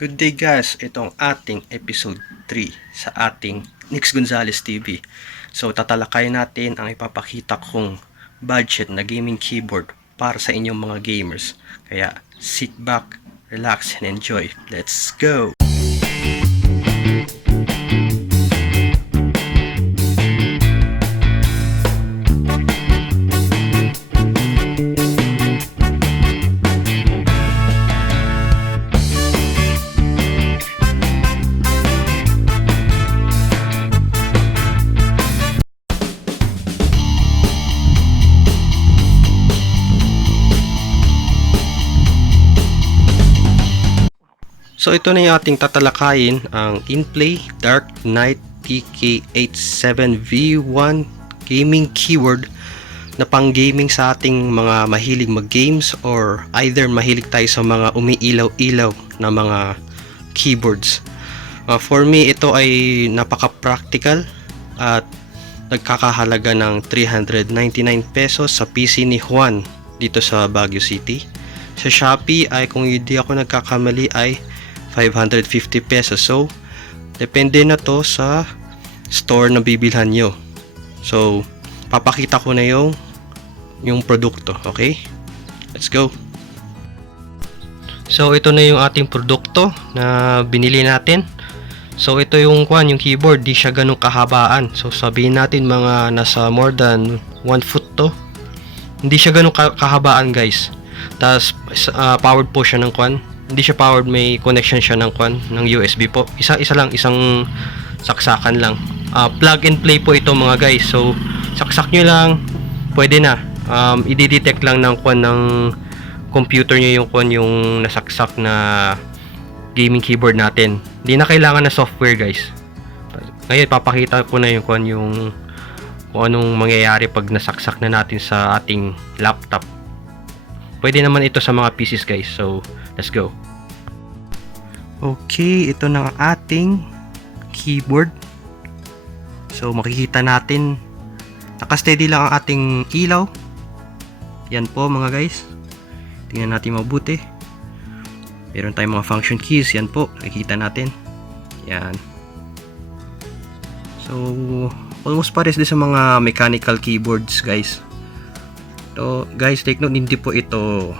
Good day guys, itong ating episode 3 sa ating Nix Gonzalez TV. So tatalakayin natin ang ipapakita kong budget na gaming keyboard para sa inyong mga gamers. Kaya sit back, relax and enjoy. Let's go! So ito na yung ating tatalakayin, ang Inplay Dark Knight DK87V1 gaming keyboard na pang gaming sa ating mga mahilig mag-games or either mahilig tayo sa mga umiilaw-ilaw na mga keyboards. For me, ito ay napaka-practical at nagkakahalaga ng 399 pesos sa PC ni Juan dito sa Baguio City. Sa Shopee ay, kung hindi ako nagkakamali, ay 550 pesos. So, depende na to sa store na bibilhan nyo. So, papakita ko na yung produkto. Okay? Let's go! So, ito na yung ating produkto na binili natin. So, ito yung keyboard. Di siya ganun kahabaan. So, sabihin natin mga nasa more than 1 foot to. Hindi siya ganun kahabaan, guys. Tapos, powered po siya ng hindi siya powered, may connection siya ng USB po. Isa lang, isang saksakan lang. Plug and play po ito mga guys. So, saksak nyo lang, pwede na. I-detect lang ng computer nyo yung nasaksak na gaming keyboard natin. Hindi na kailangan na software guys. Ngayon, papakita ko na kung anong mangyayari pag nasaksak na natin sa ating laptop. Pwede naman ito sa mga PCs guys. So, let's go. Okay, ito na ang ating keyboard. So, makikita natin naka-steady lang ang ating ilaw. Yan po mga guys. Tingnan natin mabuti. Meron tayong mga function keys. Yan po, nakikita natin. Yan. So, almost pares din sa mga mechanical keyboards guys. So guys, take note, hindi po ito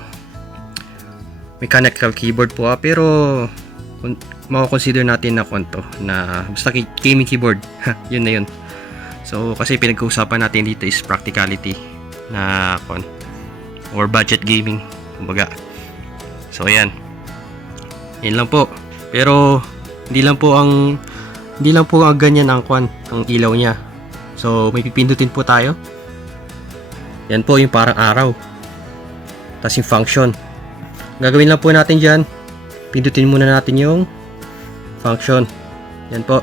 mechanical keyboard po pero mako-consider natin na na basta gaming keyboard. Yun na yun. So kasi pinag-uusapan natin dito is practicality na or budget gaming kumbaga. So ayan. Yun lang po. Pero hindi lang po ang ganyan ang ilaw niya. So may pipindutin po tayo. Yan po yung parang araw. Tapos yung function. Gagawin lang po natin dyan. Pindutin muna natin yung function. Yan po.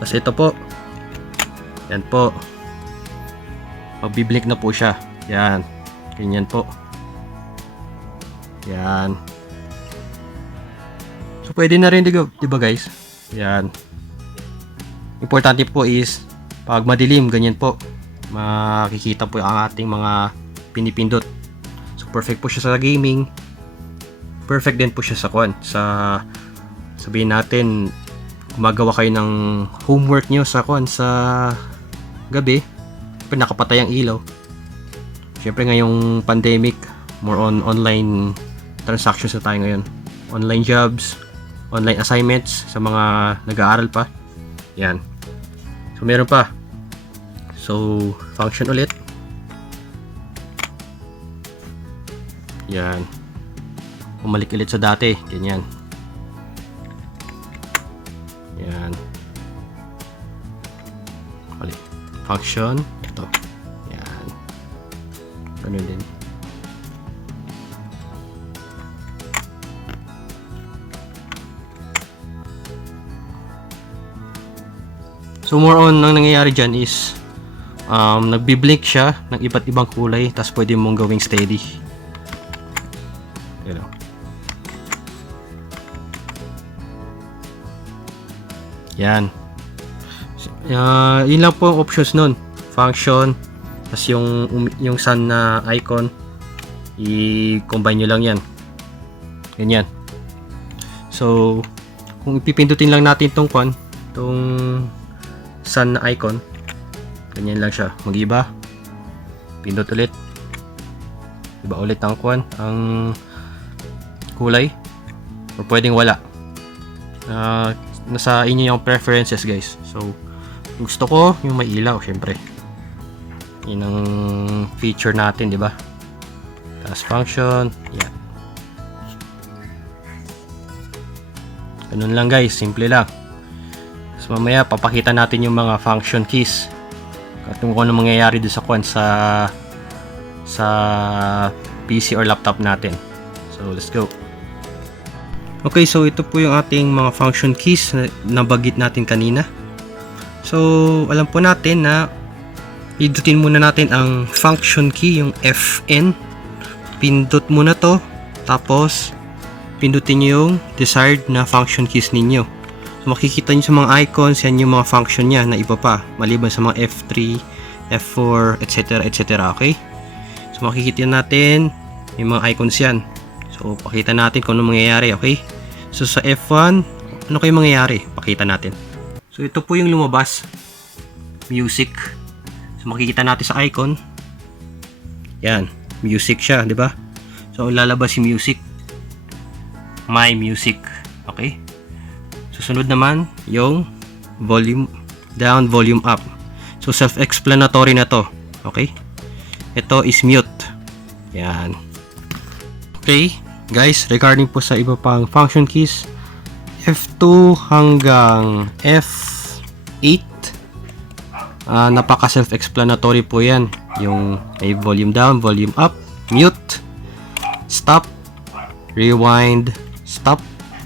Tapos ito po. Yan po. Magbiblink na po siya. Yan. Ganyan po. Yan. So pwede na rin diba guys? Yan. Importante po is pag madilim, ganyan po. Makikita po ang ating mga pinipindot. So perfect po siya sa gaming. Perfect din po siya sa sabihin natin gumagawa kayo ng homework nyo sa gabi, pero nakapatay ang ilaw. Syempre ngayong pandemic, more on online transactions na tayo ngayon. Online jobs, online assignments sa mga nag-aaral pa. Yan. So meron pa. So, function ulit. Yan. Bumalik ulit sa dati. Ganyan. Yan. Balik. Function. Ito. Yan. Ganun din. So, more on, ang nangyayari dyan is nagbi-blink siya ng iba't ibang kulay, tapos pwede mong gawing steady. Yan. Yun lang po ang options nun. Function, tapos yung sun na icon, i-combine nyo lang yan. Ganyan. So, kung ipipindutin lang natin tong sun na icon, ganyan lang siya, mag-iba. Pindot ulit, iba ulit ang ang kulay, or pwedeng wala. Nasa inyo yung preferences, guys. So, gusto ko yung may ilaw, syempre. Yun ang feature natin, di ba? Tapos function, yan. Ganun lang, guys, simple lang. Tapos mamaya papakita natin yung mga function keys at kung ano mangyayari doon sa PC or laptop natin. So let's go. Okay, so ito po yung ating mga function keys na nabanggit natin kanina. So alam po natin na pindutin muna natin ang function key, yung FN. Pindot muna to, tapos pindutin nyo yung desired na function keys ninyo. So makikita nyo sa mga icons, yan yung mga function nya na iba pa, maliban sa mga F3, F4, etc, etc. Okay, so makikita natin yung mga icons yan. So pakita natin kung ano mangyayari. Okay, so sa F1, ano kayo mangyayari, pakita natin. So ito po yung lumabas, music. So makikita natin sa icon, yan, music siya, di ba? So lalabas si music, my music. Okay, susunod naman yung volume down, volume up. So self-explanatory na to. Okay, ito is mute. Yan. Okay guys, regarding po sa iba pang function keys, F2 hanggang F8, napaka self-explanatory po yan. Yung may volume down, volume up, mute, stop, rewind, stop,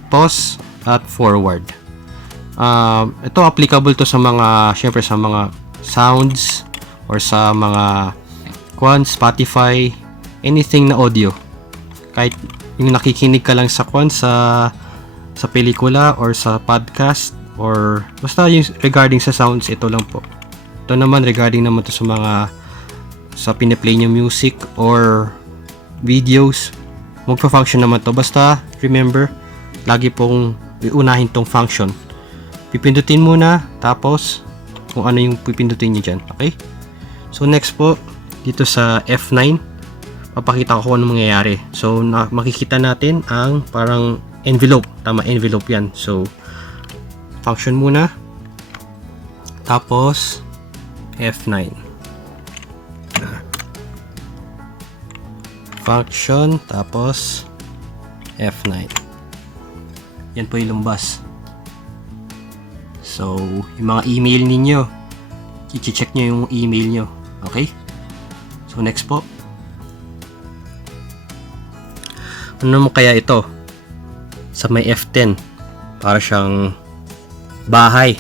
pause, at forward. Ito applicable to sa mga, syempre sa mga sounds or sa mga Spotify, anything na audio. Kahit yung nakikinig ka lang sa sa pelikula or sa podcast, or basta yung regarding sa sounds, ito lang po. Ito naman regarding naman to sa mga sa piniplay nyo music or videos, magpa-function naman to. Basta remember, lagi pong iunahin tong function. Pipindutin muna, tapos kung ano yung pipindutin nyo dyan. Okay, so next po dito sa F9, papakita ko kung ano mangyayari. So makikita natin ang parang envelope. Tama, envelope yan. So function muna, tapos F9, function, tapos F9. Yan po yung lumabas. So yung mga email ninyo, i-check nyo yung email nyo. Okay, so next po, ano mo kaya ito sa may F10, para siyang bahay.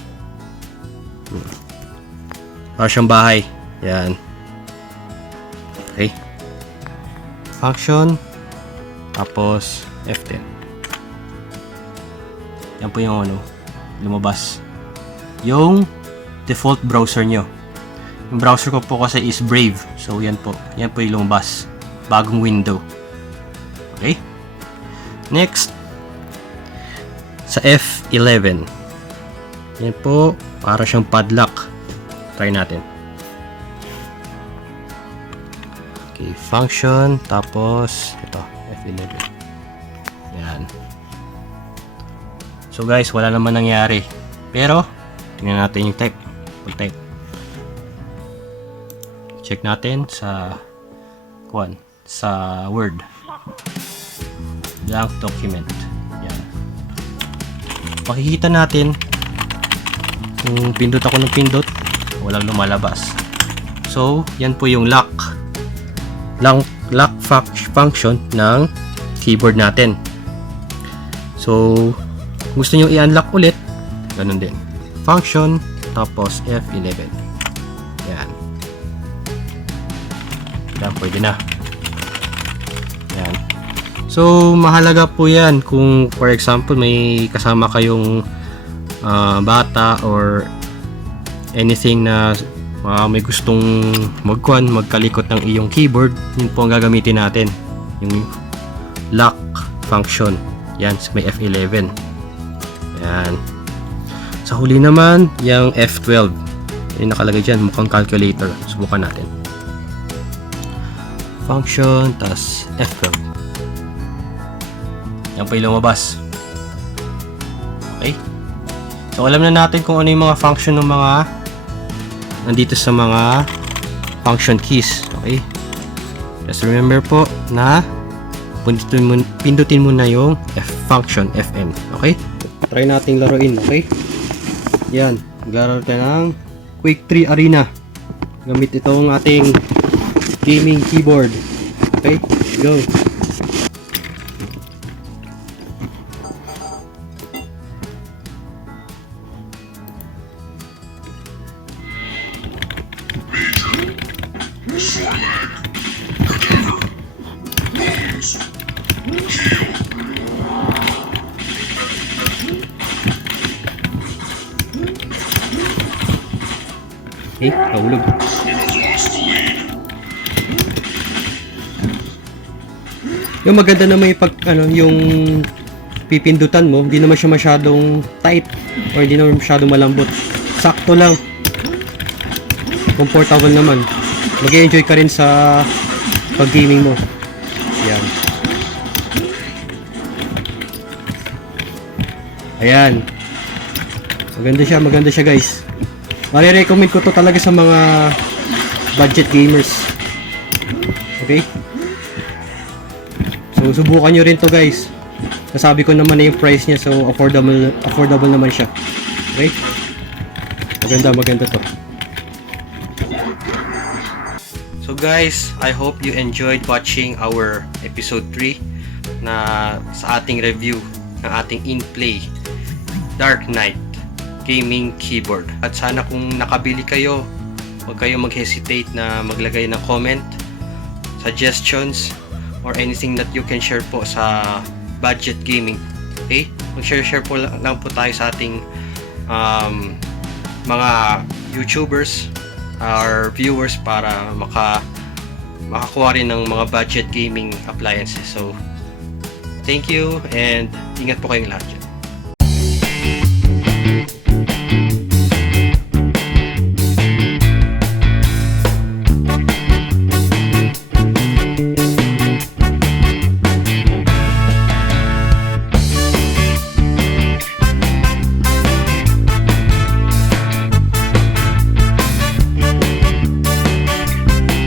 Para siyang bahay. Yan. Okay, function, tapos F10. Yan po yung ano, lumabas yung default browser nyo. Yung browser ko po kasi is Brave. So yan po yung lumabas, bagong window. Okay, next sa F11, yan po para siyang padlock. Try natin. Okay, function, tapos ito F11. Yan. So guys, wala naman nangyari, pero tingnan natin yung type. Full type. Check natin sa Word. Blank document. Yan. Makikita natin kung pindot ako ng pindot, walang lumalabas. So yan po yung lock function ng keyboard natin. So gusto nyo i-unlock ulit, ganun din, function, tapos F11. Yan. Yan, pwede na. Yan. So mahalaga po yan kung for example may kasama kayong bata or anything na may gustong magkalikot ng iyong keyboard, yun po ang gagamitin natin, yung lock function. Yan, may F11. Yan. Sa huli naman, yung F12. Yung nakalagay dyan, mukhang calculator. Subukan natin. Function, tas F12. Yan pa yung lumabas. Okay. So, alam na natin kung ano yung mga function ng mga nandito sa mga function keys. Okay. Just remember po na pindutin mo na yung F function Fn. Okay? Try nating laruin. Okay? Yan. Maglaro tayo ng Quake 3 Arena. Gamit itong ating gaming keyboard. Okay? Go! Okay, nahulog. Yung maganda na may yung pipindutan mo, hindi naman siya masyadong tight or hindi naman masyadong malambot. Sakto lang. Comfortable naman. Mag-enjoy ka rin sa pag-gaming mo. Yan. Ayan. Maganda siya guys. Mare-recommend ko to talaga sa mga budget gamers. Okay? So, subukan nyo rin to guys. Nasabi ko naman na yung price niya, so affordable naman siya. Okay? Maganda to. So guys, I hope you enjoyed watching our episode 3 na sa ating review ng ating Inplay Dark Knight gaming keyboard. At sana kung nakabili kayo, huwag kayo mag-hesitate na maglagay ng comment, suggestions, or anything that you can share po sa budget gaming. Okay? Mag-share po lang po tayo sa ating mga YouTubers or viewers para makakuha rin ng mga budget gaming appliances. So, thank you and ingat po kayong lahat dyan.